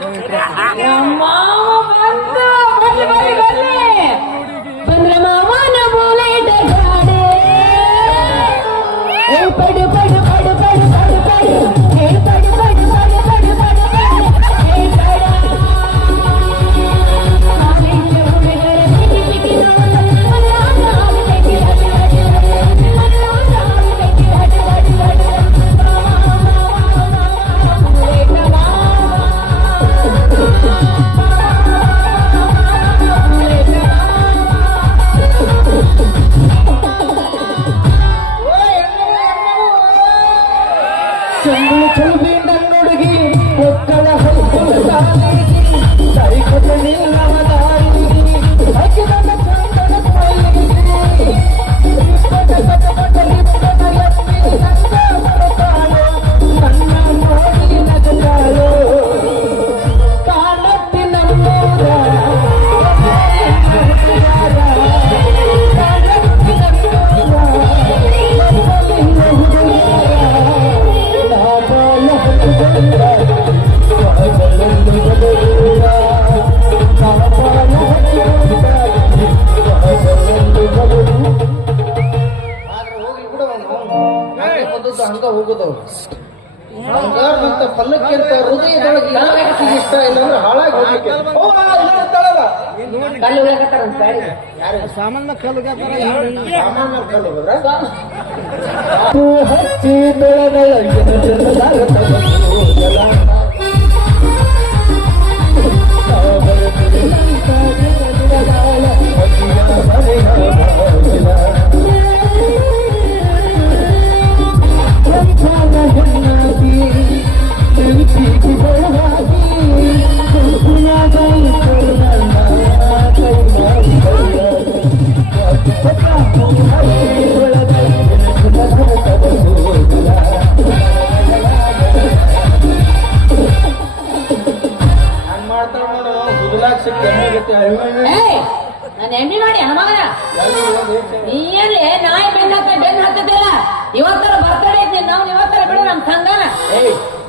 ಬಂದ್ರ ಮಾವನ ಬುಲೆಟ್ ಗಾಡಿ ಪಡು ಪಡು ಪಡು ಪಡು ಪಡು ಪಡು ಹೇ ಪಡು ಪಡು ಪಡು ಪಡು ಪಡು ಹೇ ಕಡ ಆಲಿಂದ ಹುಡುಗರ ಪಿಟಿ ಪಿಟಿ చెంబులు చెల్లి నన్నుడిగి ఒక్కల హైకుల సాలిగి సరికొత్త నీళ్ళవదారిగి అఖిలన చందన పల్లిగి ఇప్పట కటపట లిప్పట ఎత్తి నంద మరతాలో నన్న మోడి నగతాలో కానట్టి నమ్మోరా ಹಂಗ ಹೋಗುದವ್ ಹಂಗಾರ್ನಂತ ಪಲ್ಲಕ್ಕಿ ಅಂತ ಹೃದಯದೊಳಗೆ ಇಷ್ಟ ಇಲ್ಲ ಅಂದ್ರೆ ಹಾಳಾಗಿ ಹೋಗ್ಲಿಕ್ಕೆ ಸಾಮಾನ್ಯ ಕಲ್ಲು ಸಾಮಾನ್ಯ ಕಲ್ಲು ಹಚ್ಚಿ ನಾನು ಎಣ್ಣೆ ಮಾಡಿ ಹನುಮಗನ ನೀನೇ ನಾಯಿ ಬೆನ್ನ ಹತ್ತದಿಲ್ಲ ಇವತ್ತರ ಬರ್ತಡೇ ಐತಿ ನಾವು ಇವತ್ತರ ಬಿಡು ನಮ್ ಸಂಘನ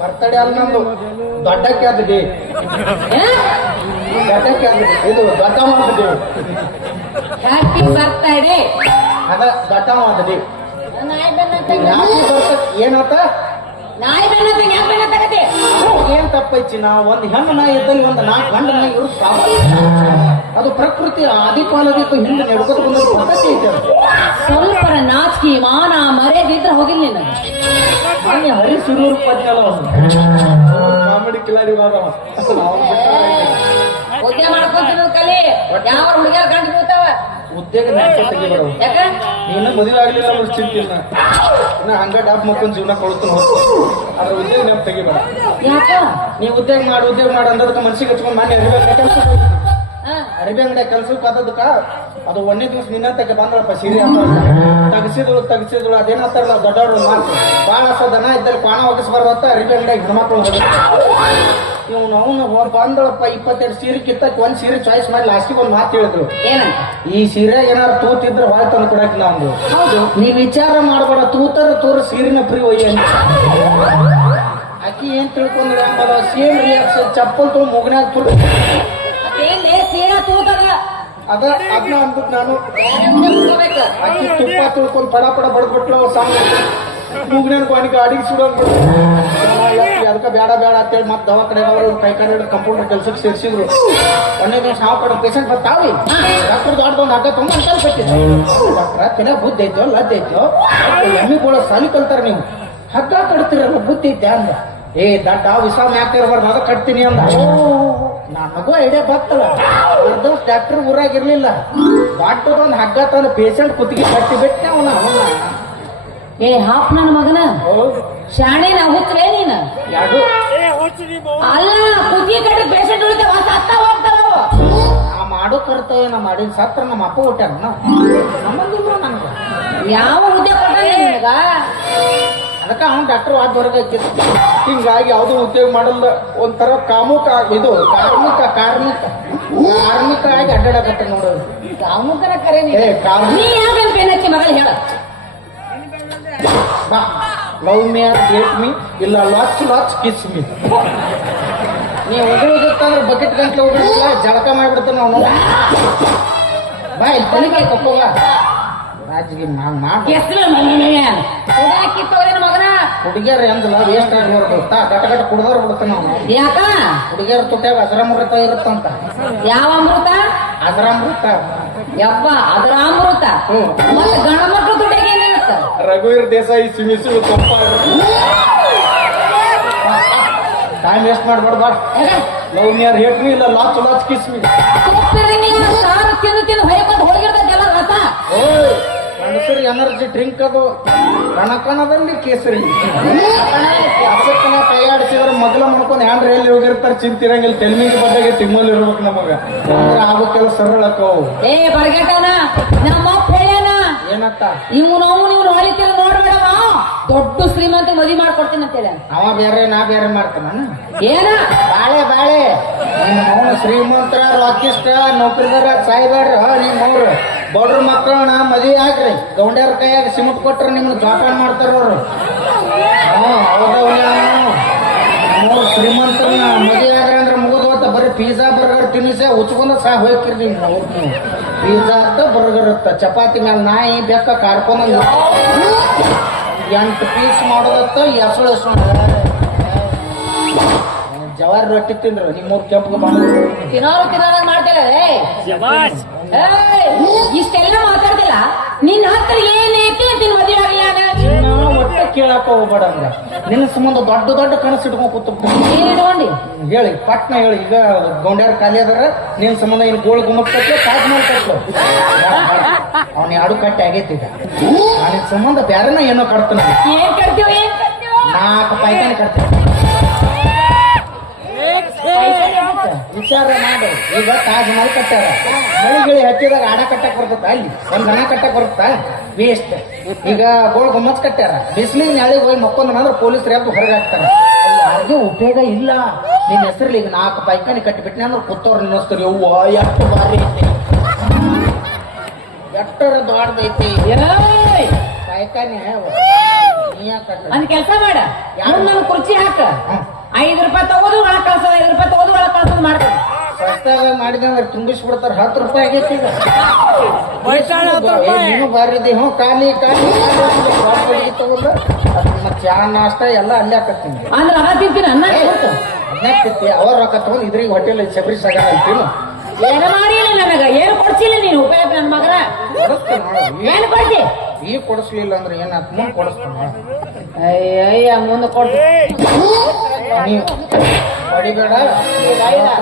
ಬರ್ತಡೇ ಅಲ್ಲ ನಮ್ದು ದೊಡ್ಡಕ್ಕೆ ಅದು ಡೇ ದೊಡ್ಡಕ್ಕೆ ಅದು ಇದು ದೊಡ್ಡ ಡೇ ಹ್ಯಾಪಿ ಬರ್ತಡೇ ಅದ ದೊಡ್ಡ ಡೇ ನಾಯಿ ಬೆನ್ನ ಏನಾತ ನಾಯಿ ಬೆನ್ನ ಯಾಕೆ ಬೆನ್ನ ತಗತಿ ಏನ್ ತಪ್ಪೈತಿ ನಾವು ಒಂದ್ ಹೆಣ್ಣು ನಾಯಿ ಇದ್ದಲ್ಲಿ ಒಂದು 4 ಗಂಡ ನಾಯಿ ಇರು ಅದು ಪ್ರಕೃತಿ ಆದಿಪಾಲದಿತ್ತು ಹಿಂದೆ ನಡ್ಕೋತ ಬಂದ ಪದ್ಧತಿ ಐತೆ ಸ್ವಲ್ಪ ನಾಚಿಕೆ ಮಾನ ಮರ್ಯಾದಿದ್ರೆ ಹೋಗಿಲ್ಲ ನೀನು ಮೊನ್ನೆ ಹರಿಸಿರೂರು ಪದ್ಯಲ್ಲ ಕಾಮಿಡಿ ಕಿಲಾಡಿ ಉದ್ಯೋಗ ಮಾಡ್ಕೊಂತ ಕಲಿ ಯಾವ ಹುಡುಗ ಗಂಡು ಬೀಳ್ತಾವ ಉದ್ಯೋಗ ತೆಗಿಬೇಡ ಯಾಕ ನೀನು ಮದುವೆ ಆಗ್ಲಿಲ್ಲ ಅವ್ರು ಚಿಂತಿಲ್ಲ ನಾ ಹಂಗ ಡಾಬ್ ಮಕ್ಕೊಂಡ್ ಜೀವನ ಕೊಡ್ತಾನ ಅದ್ರ ಉದ್ಯೋಗ ನೆನಪು ತೆಗಿಬೇಡ ಯಾಕ ನೀ ಉದ್ಯೋಗ ಮಾಡು ಅಂದದಕ್ಕೆ ಮನ್ಸಿಗೆ ಹಚ್ಕೊಂಡ್ ಮಾಡಿ ಅರಿಬಿ ಅಂಗಡಿ ಕೆಲ್ಸಕ್ಕೆ ಆದದಕ್ಕ ಅದು 1ನೇ ದಿವಸ ನಿನ್ನಂತಕ್ಕೆ ಬಂದ್ರಪ್ಪ ಸೀರೆ ತಗಸಿದ್ರು ಅದೇನಂತಾರಲ್ಲ ದೊಡ್ಡವ್ರು ಮಾತು ಬಾಳ ದನ ಇದ್ದಲ್ಲಿ ಪಾಣ ಒಗಸ್ಬಾರ್ದಂತ ಅರಿಬಿ ಅಂಗಡಿಯಾಗ ಹೆಣ್ಮಕ್ಳು ಅವನು ಬಂದಳಪ್ಪ 22 ಸೀರೆ ಕಿತ್ತಕ್ಕೆ ಒಂದ್ ಸೀರೆ ಚಾಯ್ಸ್ ಮಾಡಿ ಲಾಸ್ಟಿಗೆ ಒಂದ್ ಮಾತು ಹೇಳಿದ್ರು ಈ ಸೀರೆ ಏನಾರು ತೂತಿದ್ರೆ ಹೊಳೆ ತಂದು ಕೊಡಕ್ ನಮ್ದು ಹೌದು ನೀ ವಿಚಾರ ಮಾಡ್ಬೇಡ ತೂರ ಸೀರೆನ ಫ್ರೀ ಒಯ್ಯ ಅಕ್ಕಿ ಏನ್ ತಿಳ್ಕೊಂಡ್ರೆ ಸೇಮ್ ರಿಯಾಕ್ಷನ್ ಚಪ್ಪಲ್ ತಗೊಂಡು ಮುಗ್ನಾಗ ತುಳು ಅದ ಅದನ್ನ ಅಂದ್ಬಿಟ್ಟು ನಾನು ಅಕ್ಕಿ ತುಪ್ಪ ತಿಳ್ಕೊಂಡು ಪಡ ಬಡದ್ಬಿಟ್ಲು ಸಾಂಗ್ ಮೂಗ್ನೇನ್ ಕೊನಿಗೆ ಅಡಿಗೆ ಸುಡೋದು ಅದಕ್ಕೆ ಬೇಡ ಅಂತೇಳಿ ಮತ್ತೆ ದವಾಖಾನೆ ಅವರು ಕೈ ಕಂಪೌಂಡರ್ ಕೆಲ್ಸಕ್ಕೆ ಸೇರಿಸಿದ್ರು 1ನೇ ದಿವಸ ನಾವು ಕಡೆ ಪೇಷಂಟ್ ಬರ್ತಾವಿ ಡಾಕ್ಟರ್ ದೊಡ್ಡದೊಂದು ಹಗ್ಗ ತೊಗೊಂಡು ಅಂತ ಕಟ್ಟಿದ್ರು ಡಾಕ್ಟ್ರ ತಿನ್ನ ಬುದ್ಧಿ ಐತೋ ಲದ್ದ ಐತೋ ಎಮ್ಮಿ ಬೋಳ ಸಾಲಿ ಕಲ್ತಾರ ನೀವು ಹಗ್ಗ ಕಟ್ತಿರಲ್ಲ ಬುದ್ಧಿ ಐತೆ ಅಂದ ದಡ್ಡ ವಿಸಾಮ ಯಾಕೆ ಇರಬಾರ್ದು ಅದ ಕಟ್ತೀನಿ ಅಂದ ನನಗೂ ಐಡಿಯಾ ಬರ್ತಲ್ಲ ಡಾಕ್ಟರ್ ಊರಾಗಿರ್ಲಿಲ್ಲ ಡಾಕ್ಟರ್ ಹಗ್ಗ ತಂದು ಪೇಷಂಟ್ ಕುತ್ತಿಗೆ ಕಟ್ಟಿ ಬಿಟ್ಟೆ ಅವನ ಹಾಪ್ ನನ್ನ ಮಗನ ಶಾಣೆ ನಾ ಹುತ್ತಲೇ ನೀನ ಯಾರು ಅಲ್ಲ ಕುತ್ತಿಗೆ ಕಟ್ಟಿ ಪೇಷಂಟ್ ಉಳಿತಾವ ಸತ್ತ ಹೋಗ್ತಾವ ನಾ ಮಾಡೋ ಕರ್ತವ್ಯ ನಾ ಮಾಡಿದ ಸತ್ರ ನಮ್ಮ ಅಪ್ಪ ಹುಟ್ಟಾರ ನಮ್ಮಂದಿಲ್ಲ ನನಗ ಯಾವ ಹುದ್ದೆ ಕೊಟ್ಟ ನಿನಗ ಅದಕ್ಕೆ ಅವ್ನು ಡಾಕ್ಟರ್ ವಾದ್ವರ್ಗ ಹಿಂಗಾಗಿ ಯಾವ್ದು ಉದ್ಯೋಗ ಮಾಡಲ್ಲ ಒಂಥರ ಕಾರ್ಮಿಕ ಆಗಿ ಅಡ್ಡಾಡಕತ್ತ ನೋಡೋದು ಕಾಮುಕರ ಕರೆ ಮಗಳ ಹೇಳ ಬಾ ಲವ್ ಮಿ ಆರ್ ಡೇಟ್ ಮಿ ಇಲ್ಲ ಲಾಚ್ ಕಿಸ್ ಮಿ ನೀವು ಇತ್ತಂದ್ರೆ ಬಕೆಟ್ ಗಂಟ್ಲೆ ಹೋಗಿಲ್ಲ ಜಳಕ ಮಾಡಿಬಿಡ್ತಾನೆ ಅವನು ಬಾ ಇಲ್ಲಿ ತಲೆಗೆ ಕಪ್ಪೋಗ ರಾಜ್ಗೆ ಹೆಸರು ಮಗನ ಹುಡುಗಿಯರ್ ಎಂದಲ್ಲ ವೇಸ್ಟ್ ಆಗಿ ಹೊರಡುತ್ತಾ ಗಟ ಕುಡ್ದವ್ರು ಬಿಡ್ತಾನ ಅವನು ಯಾಕ ಹುಡುಗಿಯರ ತುಟ್ಯಾಗ ಅಜರಾಮೃತ ಇರುತ್ತಂತ ಯಾವ ಅಮೃತ ಅಜರಾಮೃತ ಯಪ್ಪ ಅದರ ಅಮೃತ ಮತ್ತೆ ಗಂಡ ಮಕ್ಕಳು ದುಡ್ಡಿಗೆ ಏನಿರುತ್ತ ರಘುವೀರ್ ದೇಸಾಯಿ ಸಿಮಿಸಿ ಕಪ್ಪ ಟೈಮ್ ವೇಸ್ಟ್ ಮಾಡ್ಬಾರ್ದು ಬಾ ಲವ್ ನಿಯರ್ ಹೇಟ್ ಮೀ ಇಲ್ಲ ಲಾಚ್ ಲಾಚ್ ಕಿಸ್ ಮೀ ಸಾರು ತಿಂದು ಹೊಯ್ಕೊಂಡು ಹೋಗಿರ್ತದೆ ಎಲ್ಲ ರಸ ಗಂಡಸರಿ ಎನರ್ಜಿ ಡ್ರಿಂಕ್ ಅದು ಕಣಕಣದಲ್ಲಿ ಕೇಸರಿ ಅಸಕ್ಕನ ಕೈ ಆಡಿಸಿದ್ರೆ ಮೊದಲ ಮಾಡ್ಕೊಂಡು ಹ್ಯಾಂಡ್ರೆ ಎಲ್ಲಿ ಹೋಗಿರ್ತಾರೆ ಚಿಂತಿರಂಗಿಲ್ಲ ತೆಲ್ಮಿಗೆ ಬದ್ದಾಗೆ ತಿಮ್ಮಲ್ಲಿ ಇರ್ಬೇಕು ನಮಗ ಅಂದ್ರೆ ಆಗಕ್ಕೆಲ್ಲ ಸರಳಕ್ಕವು ಏ ಬರ್ಗೆಟನ ನಮ್ಮ ಅಪ್ಪ ಹೇಳ್ಯಾನ ಏನತ್ತ ಇವ್ನು ಹೊಳಿತಿರ ನೋಡ್ಬೇಡವ ದೊಡ್ಡ ಶ್ರೀಮಂತ ಮದುವೆ ಮಾಡ್ಕೊಡ್ತೀನಿ ಅಂತ ಹೇಳ ಅವ ಬೇರೆ ನಾ ಬೇರೆ ಮಾಡ್ತಾನ ಏನ ಬಾಳೆ ಅವನು ಶ್ರೀಮಂತರ ರಾಕಿಷ್ಟ ನೌಕರಿದಾರ ಸಾಯ್ದಾರ ನಿಮ್ಮವ್ರು ಬಡ್ರ ಮಕ್ಕಳನ್ನ ಮದುವೆ ಆಗ್ರಿ ಗೌಂಡ್ಯಾರ ಕೈಯಾಗ ಸಿಮೆಂಟ್ ಕೊಟ್ರೆ ನಿಮ್ನ ಜೋಪಾನ ಮಾಡ್ತಾರ ಅವ್ರು ಹೌದವ್ರು ಶ್ರೀಮಂತರನ್ನ ಮದುವೆ ಆಗ್ರಿ ಅಂದ್ರೆ ಮುಗಿದೋತ ಬರೀ ಪಿಜ್ಜಾ ಬರ್ಗರ್ ತಿನ್ನಿಸೆ ಉಚ್ಕೊಂಡ ಸಹ ಹೋಗ್ತಿರಿ ನೀವು ಅವ್ರು ನೀವು ಪಿಜ್ಜಾ ಅಂತ ಬರ್ಗರ್ ಇತ್ತ ಚಪಾತಿ ಮೇಲೆ ನಾಯಿ ಬೆಕ್ಕ ಕಾರ್ಕೊಂಡ್ 8 ಪೀಸ್ ಮಾಡೋದತ್ತ ಎಸಳು ಜವಾರಿ ರೊಟ್ಟಿ ತಿಂದ್ರು ನಿಮ್ಮೂರ್ ಕೆಂಪು ತಿನ್ನೋರು ಮಾಡ್ತೇವೆ ಇಷ್ಟೆಲ್ಲ ಮಾತಾಡ್ತಿಲ್ಲ ನಿನ್ನ ಹತ್ರ ಏನೈತಿ ನಿನ್ ಮದುವೆ ಆಗಿಲ್ಲ ಒಟ್ಟೆ ಕೇಳಾಕ ಹೋಗ್ಬೇಡ ಅಂದ್ರ ನಿನ್ನ ಸಂಬಂಧ ದೊಡ್ಡ ಕನಸು ಇಟ್ಕೊಂಡ್ ಕೂತ್ಕೊಂಡಿ ಹೇಳಿ ಪಟ್ನ ಹೇಳಿ ಈಗ ಗೌಂಡ್ಯಾರ ಖಾಲಿ ಅದಾರ ನಿನ್ ಸಂಬಂಧ ಇನ್ ಗೋಳ್ ಗುಮ್ಮಟ್ ಕಟ್ಲೆ ತಾಜ್ ಮಹಲ್ ಕಟ್ಲು ಅವ್ನ ಎರಡು ಕಟ್ಟೆ ಆಗೈತಿ ಈಗ ನಿನ್ ಸಂಬಂಧ ಬ್ಯಾರನ ಏನೋ ಕಟ್ತಾನ ಏನ್ ಕಟ್ತೀವಿ 4 ಪಾಯ್ಕಾನಿ ಕಟ್ತೀನಿ ವಿಚಾರ ಮಾಡಿ ಈಗ ತಾಜ್ ಮಹಲ್ ಕಟ್ಟಾರ ಮಳಿಗಿಳಿ ಹಚ್ಚಿದಾಗ ಆಡ ಕಟ್ಟಕ್ ಬರ್ತದ ಅಲ್ಲಿ ಒಂದ್ ದನ ಕಟ್ಟಕ್ ಬರುತ್ತ ವೇಸ್ಟ್ ಈಗ ಗೋಳ್ ಗುಮ್ಮಚ್ ಕಟ್ಟಾರ ಬಿಸಿಲಿಗೆ ನಾಳೆಗೆ ಹೋಗಿ ಮಕ್ಕೊಂದ್ರೆ ಪೊಲೀಸರು ಎದ್ದು ಹೊರಗೆ ಹಾಕ್ತಾರೆ ಯಾರಿಗೂ ಉಪಯೋಗ ಇಲ್ಲ ನಿನ್ನ ಹೆಸರಲ್ಲಿ ಈಗ 4 ಪಾಯ್ಕಾನಿ ಕಟ್ಟಿಬಿಟ್ನೆ ಅಂದ್ರೆ ಕೂತವ್ರು ನಿಲ್ಲಿಸ್ತಾರೆ ಯವ್ವ ಎಷ್ಟು ಭಾರಿ ಐತಿ ಎಷ್ಟರ ದೊಡ್ಡದೈತಿ ಪಾಯ್ಕಾನಿ ಒಂದ್ ಕೆಲಸ ಮಾಡ ಯಾರು ನನ್ ಕುರ್ಚಿ ಹಾಕ 5 ರೂಪಾಯಿ ತಗೋದು ಒಳಗ್ ಕಳ್ಸೋದು 5 ರೂಪಾಯಿ ತಗೋದು ಒಳಗ್ ಕಳ್ಸೋದು ಮಾಡ್ತಾರೆ ಸಸ್ತಾಗ ಮಾಡಿದೆ ಅಂದ್ರೆ ತುಂಬಿಸ್ಬಿಡ್ತಾರ 10 ರೂಪಾಯಿ ಆಗೈತಿ ಈಗ ನೀನು ಬಾರಿದಿ ಹ್ಞೂ ಖಾಲಿ ತಗೊಂಡ ಮತ್ತೆ ಚಾ ನಾಷ್ಟ ಎಲ್ಲ ಅಲ್ಲೇ ಹಾಕತ್ತೀನಿ ಅಂದ್ರೆ ಅದ ತಿಂತೀನಿ ಅನ್ನ ಅದನ್ನೇ ಅವ್ರ ರೊಕ್ಕ ತಗೊಂಡು ಇದ್ರಿಗೆ ಹೋಟೆಲ್ ಶಬರಿ ಸಾಗ ಅಂತೀನಿ ಏನು ಮಾಡಿಲ್ಲ ನನಗ ಏನು ಕೊಡ್ಸಿಲ್ಲ ನೀನು ಉಪಯೋಗ ನನ್ನ ಮಗನ ಏನು ಕೊಡ್ತಿ ಈಗ ಕೊಡಿಸ್ಲಿಲ್ಲ ಅಂದ್ರೆ ಏನಾತ್ ಮುಂದೆ ಕೊಡಿಸ್ತಾನ ಅಯ್ಯ ಮುಂದೆ ಕೊಡ್ತಿ ಬಡಿಬೇಡ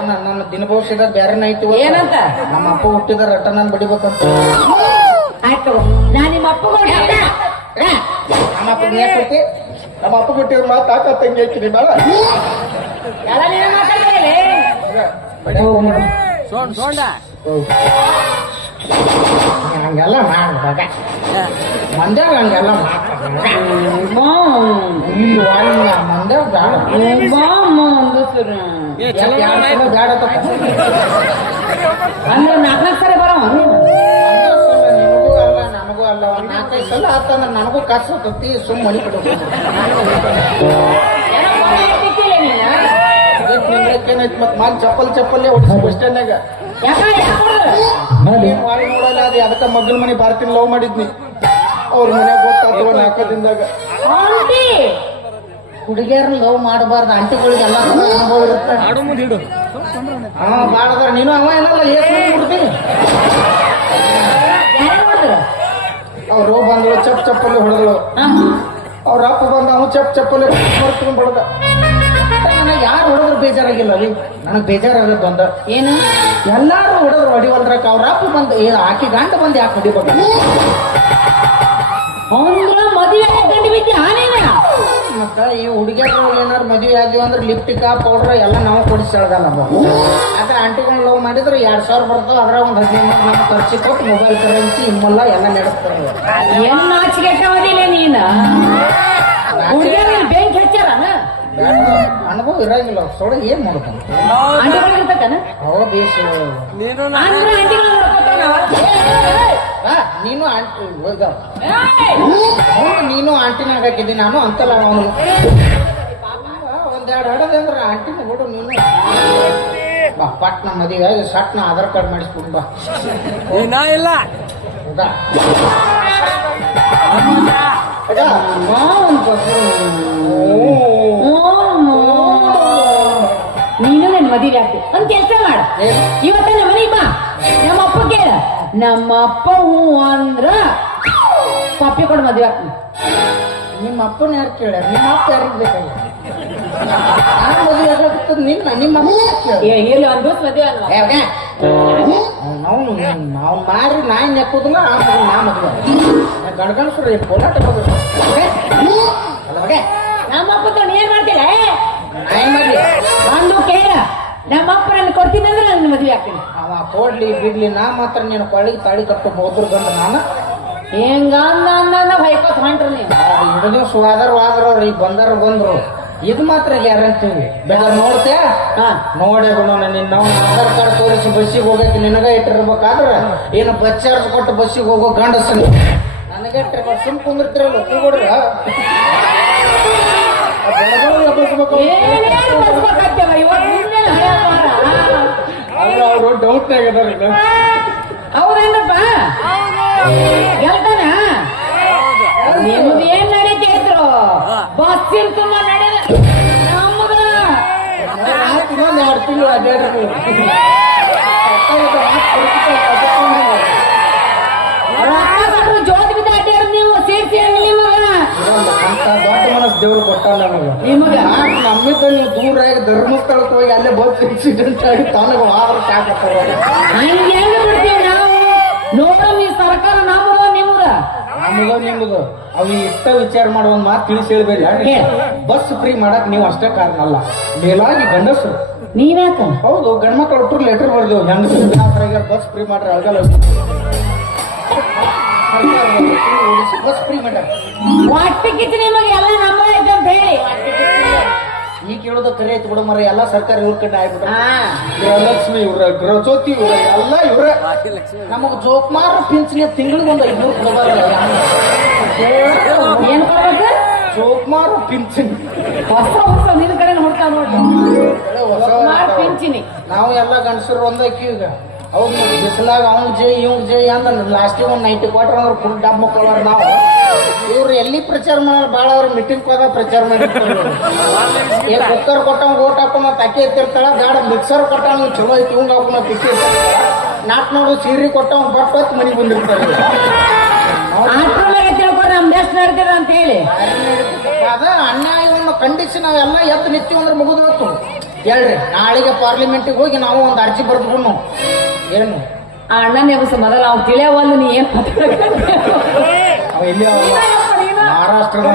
ನನ್ನ ದಿನ ಭವಿಷ್ಯದಾಗ ಬೇರೆನ ಐತಿ ಏನಂತ ನಮ್ಮ ಅಪ್ಪ ಹುಟ್ಟಿದ ರಟ ನಾನು ಬಡಿಬೇಕಂತ ಆಯ್ತು ನಾನು ನಿಮ್ಮ ಅಪ್ಪ ನಮ್ಮ ಅಪ್ಪ ಯಾಕೆ ನಮ್ಮ ಅಪ್ಪ ಹುಟ್ಟಿದ ಮಾತು ಆಕ ತಂಗಿ ಹಾಕಿನಿ ಬೇಡ ಎಲ್ಲ ನೀನು ಮಾತಾಡ್ತೇನೆ ಹಂಗೆಲ್ಲ ಮಾಡ್ದಾಗ ಮಂದ್ಯಾಗ ಹಂಗೆಲ್ಲ ಮಂದ್ಯಾಗ ಬೇಡ ಅಂದ್ರೆ 4 ಸರಿ ಬರೋ ನಿನಗೂ ಅಲ್ಲ ನನಗೂ ಅಲ್ಲ 4-5 ಸಲ ಆತಂದ್ರೆ ನನಗೂ ಕಷ್ಟ ಹೋಗ್ತತಿ ಸುಮ್ ಮನಿ ಬಿಟ್ಟು ಏನೈತಿ ಮತ್ ಮಾಲ್ ಚಪ್ಪಲ್ಲೇ ಹೊಡಿಸಿ ಬಸ್ ಸ್ಟ್ಯಾಂಡ್ನಾಗ ನೋಡಲ್ಲ ಅದೇ ಅದಕ್ಕ ಮಗ್ಳ ಮನೆ ಬಾರ್ತೀನಿ ಲವ್ ಮಾಡಿದ್ನಿ ಅವ್ರ ಮನ್ಯಾಗ ಗೊತ್ತಾಗ್ತವ 4 ದಿನದಾಗ ಹುಡುಗಿಯರ್ ಲವ್ ಮಾಡಬಾರ್ದು ಆಂಟಿಗಳಿಗೆಲ್ಲ ಅನುಭವ ಇರುತ್ತೆ ಬಾಳದಾರ ನೀನು ಅವ ಏನಲ್ಲ ಏಸ್ ಬಿಡ್ತೀನಿ ಅವ್ರು ಬಂದಳು ಚಪ್ಪಲ್ಲಿ ಹೊಡೆದಳು ಅವ್ರ ಅಪ್ಪ ಬಂದ ಅವ ಚಪ್ಪಲ್ಲಿ ಮರ್ತ್ಕೊಂಡ್ ಹೊಡೆದ ನನಗೆ ಯಾರು ಹೊಡೆದ್ರು ಬೇಜಾರಾಗಿಲ್ಲ ಅಲ್ಲಿ ನನಗ್ ಬೇಜಾರಾಗದ್ದು ಅಂದ ಏನು ಎಲ್ಲಾರು ಹೊಡೆದ್ರು ಹೊಡಿವಲ್ರಕ್ಕ ಅವ್ರ ಅಪ್ಪ ಬಂದ ಆಕಿ ಗಂಟ ಬಂದು ಯಾಕೆ ಹೊಡಿಬೇಕ ಮದುವೆ ಗಂಡು ಬಿದ್ದಿ ಆನೇನ ಮತ್ತ ಈ ಹುಡುಗಿಯರು ಏನಾರು ಮದುವೆ ಆಗಿವ ಅಂದ್ರೆ ಲಿಪ್ಟಿಕ ಪೌಡ್ರ ಎಲ್ಲ ನಾವು ಕೊಡಿಸಲ್ಲ ಆದ್ರೆ ಆಂಟಿಗಳನ್ನ ಲವ್ ಮಾಡಿದ್ರೆ 2000 ಬರ್ತಾವ ಅದ್ರ ಒಂದ್ 15 ನಮ್ಮ ಖರ್ಚಿ ಕೊಟ್ಟು ಮೊಬೈಲ್ ಕರೆನ್ಸಿ ಇಮ್ಮೆಲ್ಲ ಎಲ್ಲ ನಡೆಸ್ತಾರೆ ಏನ್ ನಾಚಿಕೆಟ್ಟವದಿಲ್ಲ ನೀನ ಬೆಂಕಿ ಹಚ್ಚಾರ ಅನುಭವ ಇರಂಗಿಲ್ಲ ಸೊಡ ಏನ್ ಮಾಡ್ತಾನೆ ಅವ ಬೇಸ್ ನೀನು ಆಂಟಿ ನೀನು ಆಂಟಿನಾಗ ಹಾಕಿದ್ದಿ ನಾನು ಅಂತಲ್ಲ ಅವನು 1-2 ಹಡದೆ ಅಂದ್ರೆ ಆಂಟಿನ ನೋಡು ನೀನು ಬಾ ಪಟ್ನ ಮದಿಗೆ ಸಟ್ನ ಆಧಾರ್ ಕಾರ್ಡ್ ಮಾಡಿಸ್ಬಿಡು ಬಾ ಇಲ್ಲ ಹೌದಾ ನೀನು ನನ್ ಮದುವೆ ಆಗ್ತಿ ಒಂದ್ ಕೆಲ್ಸ ಮಾಡ ಇವತ್ತ ನಮ್ಮ ಮನೆಗ್ ಬಾ ನಮ್ಮ ಅಪ್ಪ ಕೇಳ ನಮ್ಮ ಅಪ್ಪ ಹೂ ಅಂದ್ರ ಪಪ್ಪಿ ಕೊಡು ಮದ್ವೆ ಆಗ್ತೀನಿ. ನಿಮ್ಮ ಅಪ್ಪನ ಯಾರು ಕೇಳ ನಿಮ್ಮ ಅಪ್ಪ ಯಾರಿಗೆ ಬೇಕಲ್ಲ ನಾನು ಮದುವೆ ಆಗತ್ತದ ನಿಮ್ಮ ಅಪ್ಪ ಇಲ್ಲಿ ಒಂದ್ ದಿವಸ ಮದ್ವೆ ಅಲ್ವಾ ನಾವು ಮಾರಿ ನಾಯಿ ನೆಕ್ಕುದಿಲ್ಲ ಆಮೇಲೆ ನಾ ಮದುವೆ ಗಣಗಣಸ್ರು ಪೋಲಾಟ ನಮ್ಮ ಅಪ್ಪ ಏನ್ ಮಾಡ್ತೀರ ನಾಯಿ ಮದ್ವೆ ಒಂದು ಕೇಳ ನಮ್ಮ ಅಪ್ಪ ನಾನು ಕೊಡ್ತೀನಿ ಅಂದ್ರೆ ನನ್ನ ಮದ್ವೆ ಆಗ್ತೀನಿ. ಅವ ಕೊಡ್ಲಿ ಬಿಡ್ಲಿ ನಾ ಮಾತ್ರ ನೀನು ಕೊಳ್ಳಿಗೆ ತಾಳಿ ಕಟ್ಟು ಹೋದ್ರು ಗಂಡ ನಾನು ಹೆಂಗ ಅಂದ ಹೊಯ್ಕೋತ್ ಹೊಂಟ್ರಿ ನೀವು ಎರಡು ದಿವ್ಸ ಹೋದ್ರ ಈಗ ಬಂದ್ರು ಇದು ಮಾತ್ರ ಗ್ಯಾರಂಟಿ ಬೇಕಾದ್ರೆ ನೋಡ್ತೇ ನೋಡೇ ಬಿಡೋಣ ನಿನ್ನ ಆಧಾರ್ ಕಾರ್ಡ್ ತೋರಿಸಿ ಬಸ್ಸಿಗೆ ಹೋಗಕ್ಕೆ ನಿನಗ ಇಟ್ಟಿರ್ಬೇಕಾದ್ರ ಏನು ಬಸ್ ಚಾರ್ಜ್ ಕೊಟ್ಟು ಬಸ್ಸಿಗೆ ಹೋಗೋ ಗಂಡಸ ನನಗೆ ಇಟ್ಟಿರ್ಬೇಕು ಸುಮ್ ಕುಂದಿರ್ತಿರಲ್ಲ ಕೂಡ್ರ ಅಲ್ಲ ಅವರು ಡೌಟ್ ಆಗಿದಾರ ಈಗ ಹೌದೇನಪ್ಪ ಗೆಲ್ತಾನ ನಿಮ್ದು ಏನ್ ನಡೀತಿ ಇದ್ರು ಬಸ್ಸಿನ ತುಂಬಾ ನಡೆದ ನಮ್ದ ಇನ್ನೊಂದು 2 ತಿಂಗಳು ಅಡ್ಡಾಡ್ರಿ ಜೋತ್ ಬಿದ್ದ ಅಡ್ಡಾಡ್ ನೀವು ಸೇರ್ಸಿ ನಿಮಗ ಅಂತ ದೊಡ್ಡ ಮನಸ್ಸು ದೇವ್ರು ಕೊಟ್ಟ ನಮಗ ನಿಮಗ ನಮ್ಮಿಂದ ನೀವು ದೂರ ಆಗಿ ಧರ್ಮಸ್ಥಳಕ್ಕೆ ಹೋಗಿ ಅಲ್ಲೇ ಬಸ್ ಆಕ್ಸಿಡೆಂಟ್ ಆಗಿ ತನಗ ವಾರ ಸಾಕತ್ತವ ಹಂಗ ಹೆಂಗ ಬಿಡ್ತೀವಿ ನಾವು ನೋಡು ಈ ಸರ್ಕಾರ ನಮ್ಮದ ನಿಮ್ದ ನಮ್ದು ನಿಮ್ದು ಅವ್ ಇಷ್ಟ ವಿಚಾರ ಮಾಡೋ ಒಂದ್ ಮಾತು ತಿಳಿಸಿ ಹೇಳ್ಬೇಡಿ ಬಸ್ ಫ್ರೀ ಮಾಡಕ್ ನೀವು ಅಷ್ಟೇ ಕಾರಣ ಅಲ್ಲ ಮೇಲಾಗಿ ಗಂಡಸರು ನೀವ್ಯಾಕ ಹೌದು ಗಂಡ್ಮಕ್ಳು ಒಟ್ಟರು ಲೆಟರ್ ಬರ್ದೇವು ಹೆಂಗಸರಿಗೆ ಬಸ್ ಫ್ರೀ ಮಾಡ್ರಿ ಅಳಗಲ್ಲ ಬಸ್ ಫ್ರೀ ಮಾಡ್ಯಾರ ಒಟ್ಟಿಗಿತ್ತು ನಿಮಗೆ ಎಲ್ಲ ನಂಬರ್ ಐತೆ ಅಂತ ಹೇಳಿ ಈ ಕೇಳೋದು ಕರೆ ಐತಿ ಬಿಡು ಮರ ಎಲ್ಲಾ ಸರ್ಕಾರ ಇವ್ರ ಕಡೆ ಆಗ್ಬಿಟ್ಟು ಹಾ ಗೃಹಲಕ್ಷ್ಮಿ ಇವ್ರ ಗೃಹಜ್ಯೋತಿ ಇವ್ರ ಎಲ್ಲ ಇವ್ರ ನಮಗ್ ಜೋಕ್ಮಾರ ಪಿಂಚಣಿ ತಿಂಗಳಿಗೆ ಒಂದು 500 ಕೊಡಬಾರ್ದು ಏನ್ ಕೊಡ್ಬೇಕು ಜೋಕ್ಮಾರ ಪಿಂಚಣಿ ಹೊಸ ನಿನ್ ಕಡೆ ಹುಡ್ತಾ ನೋಡಿ ಹೊಸ ಪಿಂಚಿನಿ ನಾವು ಎಲ್ಲ ಗಂಡಸರು ಒಂದಕ್ಕಿ ಈಗ ಹೌದು ನೋಡಿ ಬಿಸಿಲಾಗ ಅವ್ನ ಜೈ ಇವ್ ಜೈ ಅಂದ ಲಾಸ್ಟಿಗೆ ಒಂದು 90 ಕ್ವಾರ್ಟರ್ ಅಂದ್ರೆ ಫುಲ್ ಡಬ್ ಮಕ್ಕಳವ್ರ ನಾವು ಇವ್ರು ಎಲ್ಲಿ ಪ್ರಚಾರ ಮಾಡಲ್ಲ ಭಾಳ ಅವ್ರು ಮೀಟಿಂಗ್ ಹೋದ ಪ್ರಚಾರ ಮಾಡಿರ್ತಾರೆ ಏನ್ ಕುಕ್ಕರ್ ಕೊಟ್ಟವ್ ಓಟ್ ಹಾಕೊಂಡ್ ಅಕ್ಕಿ ಎತ್ತಿರ್ತಾಳ ಗಾಡ ಮಿಕ್ಸರ್ ಕೊಟ್ಟವ್ ಚಲೋ ಐತಿ ಇವಂಗ ಹಾಕೊಂಡ್ ತಿಕ್ಕಿ ನಾಟ್ ನೋಡು ಸೀರೆ ಕೊಟ್ಟವ್ ಬಟ್ ಹೊತ್ತು ಮನೆಗೆ ಬಂದಿರ್ತಾರೆ ಆಟ್ರ ಮೇಲೆ ತಿಳ್ಕೊಂಡು ನಮ್ ದೇಶ ನಡ್ತೀರ ಅಂತ ಹೇಳಿ ಅದ ಅನ್ಯಾಯ ಇವನ್ನ ಖಂಡಿಸಿ ನಾವೆಲ್ಲ ಎದ್ದು ನಿಂತೀವಿ ಅಂದ್ರೆ ಮುಗಿದು ಹೊತ್ತು ಹೇಳ್ರಿ ನಾಳೆಗೆ ಪಾರ್ಲಿಮೆಂಟಿಗೆ ಹೋಗಿ ನಾವು ಒಂದು ಅರ್ಜಿ ಬರ್ದ್ಕೊಂಡು ಏನು ಆ ಅಣ್ಣನ ಎಬ್ಸ ಮೊದಲ ಅವ್ನು ತಿಳಿಯವಲ್ಲ ನೀ ಏನ್ ಅವ ಇಲ್ಲಿ ಮಹಾರಾಷ್ಟ್ರದ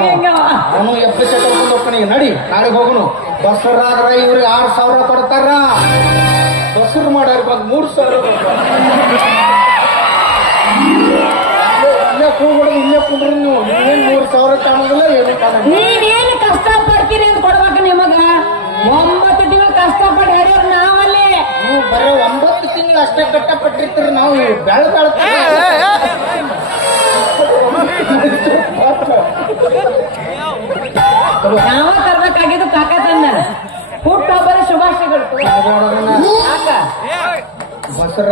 ಅವನು ಎಫ್ಎಸ್ ಕರ್ಕೊಂಡು ಹೋಗ್ತಾನೆ ನಡಿ ನಾಳೆಗೆ ಹೋಗೋಣ ಬಸ್ಸರಾದ್ರ ಇವ್ರಿಗೆ 6,000 ಕೊಡ್ತಾರ ಬಸ್ಸರು ಮಾಡ್ಯಾರ ಬಂದ್ 3,000 ಇಲ್ಲೇ ಕೂಗ್ಬಿಡೋದು ಇಲ್ಲೇ ಕುಂಡ್ರಿ ನೀವು ಏನ್ 3,000 ಕಾಣೋದಿಲ್ಲ ಏನು ಕಾಣೋದಿಲ್ಲ ನೀವೇನು ಕಷ್ಟ ಪಡ್ತೀರಿ ಅಂತ ಕೊಡ್ಬೇಕು ನಿಮಗ 9 ತಿಂಗಳು ಕಷ್ಟಪಟ್ಟು ಹೇಳ್ಯಾರ ನಾವಲ್ಲಿ ನೀವು ಬರೀ 9 ತಿಂಗಳು ಅಷ್ಟೇ ಕಷ್ಟಪಟ್ಟಿರ್ತೀರಿ ನಾವು ಬೆಳೆದ ನಾವ ತರ್ಬೇಕಾಗಿದ್ದು ಕಾಕ ತಂದ ಹುಟ್ಟೊಬ್ಬರ ಶುಭಾಶಯಗಳು ಬಸರ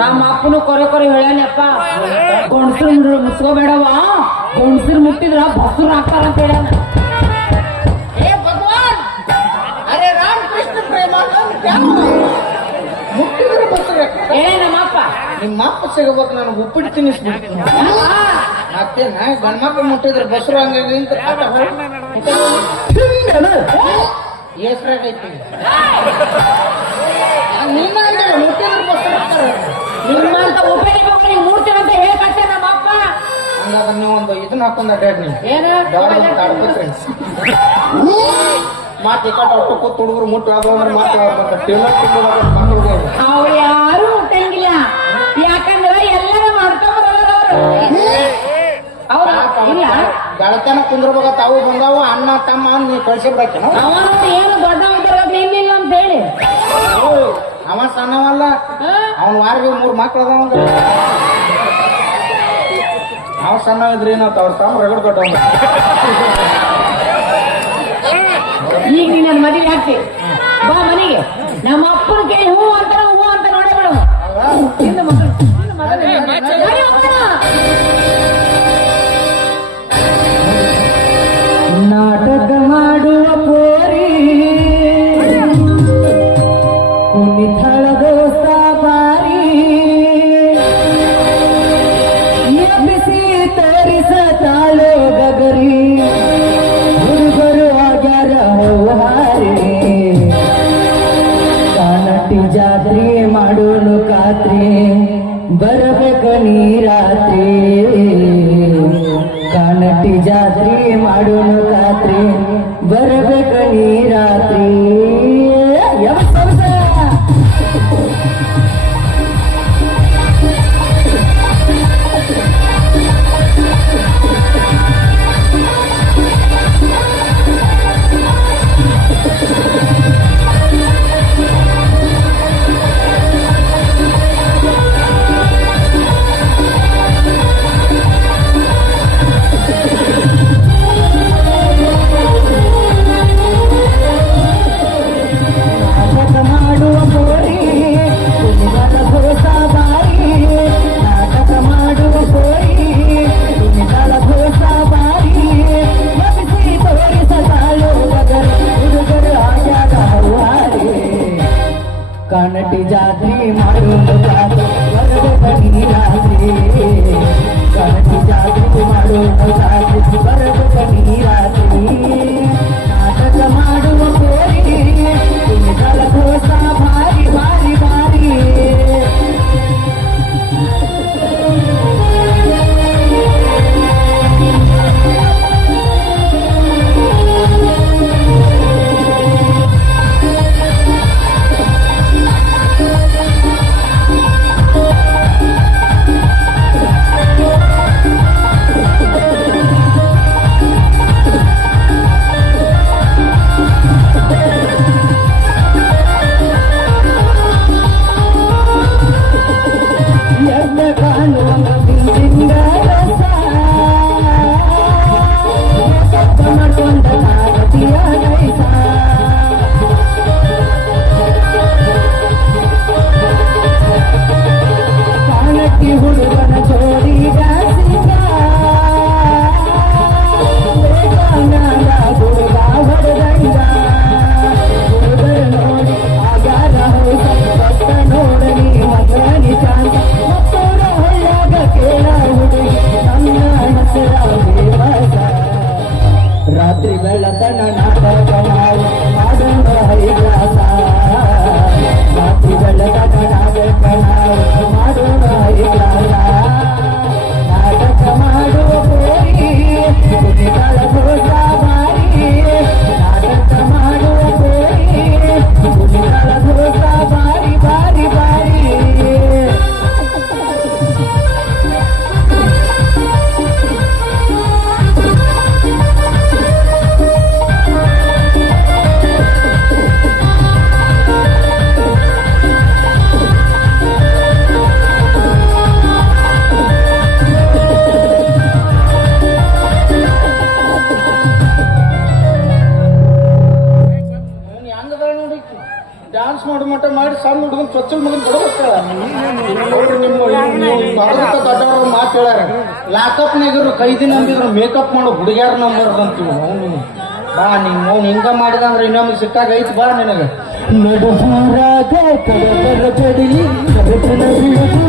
ನಮ್ಮ ಅಪ್ಪನು ಕೊರೆ ಕೊರೆ ಹೇಳ್ಯಾನಪ್ಪ ಗಂಡಸ್ರು ಮುಸ್ಕೋಬೇಡವ ಗಂಡಸ್ರು ಮುಟ್ಟಿದ್ರ ಬಸ್ರು ಹಾಕ್ತಾರ ಅಂತ ಹೇಳ್ಯಾನ ಅರೆ ರಾಮಕೃಷ್ಣ ಪ್ರೇಮಾನಂದ ಮುಟ್ಟಿದ್ರೆ ಬಸ್ಸು ಹೇಳ ನಮ್ಮಪ್ಪ ನಿಮ್ಮ ಅಪ್ಪ ಸಿಗಬೇಕು ನನಗೆ ಉಪ್ಪಿಟ್ಟು ತಿನ್ನಿಸ್ಬಿಡ್ತೀನಿ ಮತ್ತೇನ ಗಂಡ್ಮಕ್ಳು ಮುಟ್ಟಿದ್ರೆ ಬಸ್ರು ಹಂಗಾಗಿ ಅಂತ ಹೆಸ್ರಾಗೈತಿ ನಿನ್ನ ಮುಟ್ಟಿದ್ರೆ ಬಸ್ರು ನಿಮ್ಮಂತ ಉಪಯೋಗ 3 ದಿನ ಅಂತ ಹೇಳ್ಕಟ್ಟೆ ನಮ್ಮಪ್ಪ ಹಂಗಾದ್ರೆ ನೀವು ಒಂದು ಇದನ್ನ ಹಾಕೊಂಡ್ ಅಡ್ಡಾಡ್ ನೀವು ಏನ ತಾಡ್ಬೇಕ್ರಿ ಮಾತು ಇಕ್ಕಟ್ಟ ಒಟ್ಟು ಕೂತ್ ಹುಡುಗರು ಮುಟ್ಟು ಅಂದ್ರೆ ಮಾತು ಅವ್ರು ಯಾರು ಮುಟ್ಟಂಗಿಲ್ಲ ಯಾಕಂದ್ರ ಎಲ್ಲರೂ ಮಾಡ್ಕೊಂಡ್ರು ಹೌದಾ ಇಲ್ಲ ಗಳತನ ಕುಂದ್ರಬೇಕ ತಾವು ಬಂದಾವು ಅಣ್ಣ ತಮ್ಮ ನೀವು ಕಳ್ಸಿಬಿಡಕ್ಕೆ ಅವನು ಏನು ದೊಡ್ಡ ಉದ್ಯೋಗ ಏನಿಲ್ಲ ಅಂತ ಹೇಳಿ ಅವ ಸಣ್ಣವಲ್ಲ ಅವನ್ ವಾರಿಗೆ 3 ಮಕ್ಳು ಅದಾವ ನಾವು ಸಣ್ಣ ಇದ್ರಿ ಏನಂತ ಅವ್ರ ತಮ್ಮ ರಗಡ್ ದೊಡ್ಡ ಆಯ್ತು ಬಾ ಮನೆಗೆ ನಮ್ಮ ಅಪ್ಪನ ಕೇಳಿ ಹೂ ಅಂತ ನೋಡೇ ಬಿಡು ನಿನ್ನ ಮಗಳು ನಡಿ ಹೋಗೋಣ. ನಾಟಕ ಮಾಡುವ ಪೋರಿ ಕುಣಿತಳದ ಸಾಬಾರಿ ಎಬ್ಬಿಸಿ ತರಿಸ ತಾಳೋ ಗಗರಿ ಹುಡುಗರು ಆಗ್ಯಾರ ಹೌಹಾರಿ ಕಾನಟ್ಟಿ ಜಾತ್ರೆ ಮಾಡೋನು ಖಾತ್ರಿ ಬರಬೇಕ ನೀ ರಾತ್ರಿ ಕಾನಟ್ಟಿ ಜಾತ್ರೆ ಮಾಡೋನು ಖಾತ್ರಿ ಬರಬೇಕ ನೀ ರಾತ್ರಿ ಕಾನಟ್ಟಿ ಜಾತ್ರೆ ಮಾಡೋನು ಖಾತ್ರಿ ಬರಬೇಕ ನೀ ರಾತ್ರಿ ಕಾನಟ್ಟಿ ಜಾತ್ರೆ ಮಾಡೋನು ಖಾತ್ರಿ ಬರಬೇಕ ನೀ ರಾತ್ರಿ ನಾಟಕ ಮಾಡುವ ಕೋರಿ ಕುಣಿತಳ ಘೋಷ ಭಾರಿ ಭಾರಿ ಭಾರಿ ಹುಡುಗನ ಜೋಡಿ ಗಾಸಿಗ ಹುಡುಗ ಹೊಡೆದಂಗ ಹುಡುಗರ ನೋಡಿ ಆಗ್ಯಾರ ಹೊತ್ತ ನೋಡಲಿ ಮಗನಿ ಚಾಂದ ಮತ್ತೋರ ಹೊಳ್ಳಾಗ ಕೇಳ ಹುಡುಗಿ ನನ್ನ ಹೆಸರ ದೇವಸ ರಾತ್ರಿ ಬೆಳತನ ನಾಟಕ ನಾವು ಮಾಡೋಣ ಹೈಲಾಸ ರಾತ್ರಿ ಬೆಳತನ ನಾಟಕ ನಾವು ಮಾಡೋಣ ಹೈಲಾಸ ನಾಟಕ ಮಾಡುವ ಕೋರಿ ಕುಣಿತಳ ಘೋಷ ಭಾರಿ ನಾಟಕ ಮಾಡುವ ಕೋರಿ ಕುಣಿತಳ ಘೋಷ ಭಾರಿ ಭಾರಿ ಭಾರಿ ಡ್ಯಾನ್ಸ್ ಮಾಡೋ ಮಟ್ಟ ಮಾಡಿ ಸಣ್ಣ ಹುಡುಗನ್ ಚೊಚ್ಚಲ್ ಮಗನ್ ಬಿಡಬೇಕಲ್ಲ ನೋಡ್ರಿ ನಿಮ್ಮ ದೊಡ್ಡವ್ರ ಮಾತು ಹೇಳ್ಯಾರ ಲಾಕಪ್ನಾಗಿರು ಕೈದಿ ನಂಬಿದ್ರು ಮೇಕಪ್ ಮಾಡೋ ಹುಡುಗ್ಯಾರ ನಂಬರ್ದಂತೀವಿ ಅವ್ನು ಬಾ ನೀನು ಅವ್ನು ಹಿಂಗ ಮಾಡಿದಂದ್ರೆ ಇನ್ನೊಮ್ಮೆ ಸಿಕ್ಕಾಗ ಐತಿ ಬಾ ನಿನಗೆ ನಡುಹಾರಾಗ ಕಡಬರ ಜಡಿಲಿ ಕಡತನ ಬೀಳುದು